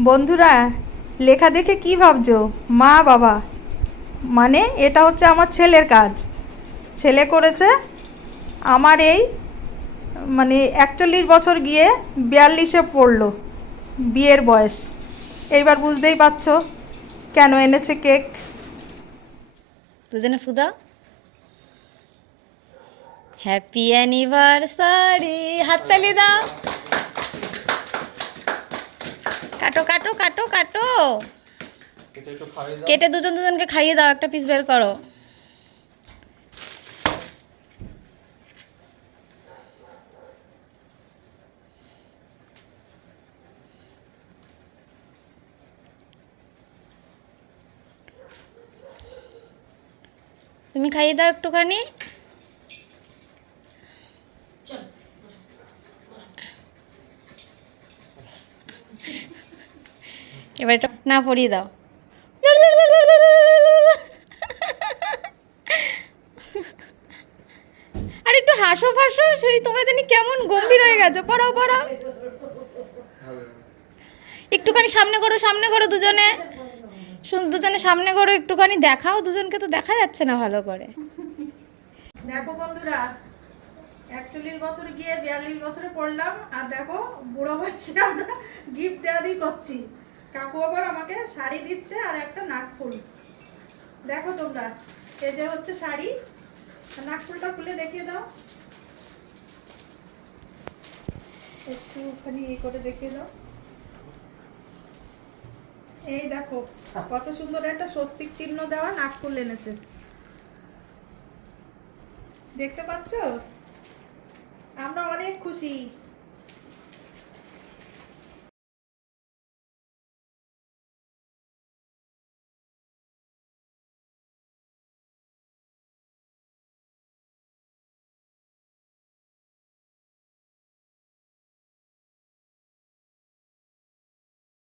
বন্ধুরা, লেখা দেখে কি ভাবছো? মা বাবা মানে এটা হচ্ছে আমার ছেলের কাজ। ছেলে করেছে। আমার এই 41 বছর গিয়ে 42-এ পড়লো বিয়ের বয়স। এইবার বুঝতেই পারছো কেন এনেছে কেক। দুজনে ফুদা। হ্যাপি অ্যানিভার্সারি, হাততালি দাও। কাটো কাটো কাটো কাটো, কেটে দুজন দুজনকে খাইয়ে দাও। একটা পিস বের করো। তুমি খাইয়ে দাও একটুখানি। এবার এটা না পরিয়ে দাও। আর একটু হাসো ফাঁসো, সেই তোমরা জানি কেমন গম্ভীর হয়ে গেছো। পড়াও পড়াও, একটুখানি সামনে করো, সামনে করো দুজনে। দুজনে সামনে করো, একটুখানি দেখাও। দুজনকে তো দেখা যাচ্ছে না ভালো করে। দেখো বন্ধুরা, 41 বছর গিয়ে 42 বছরে পড়লাম, আর দেখো বুড়ো বয়সে আমরা গিফট দেওয়া দিই করছি। কাকু আবার আমাকে শাড়ি দিচ্ছে আর একটা নাকফুল। দেখো তোমরা, এই যে হচ্ছে শাড়ি, নাকফুলটা খুলে দেখিয়ে দাও, একটুখানি করে দেখিয়ে দাও। এই দেখো কত সুন্দর একটা স্বস্তিক চিহ্ন দেওয়া নাকফুল এনেছে, দেখতে পাচ্ছ? আমরা অনেক খুশি।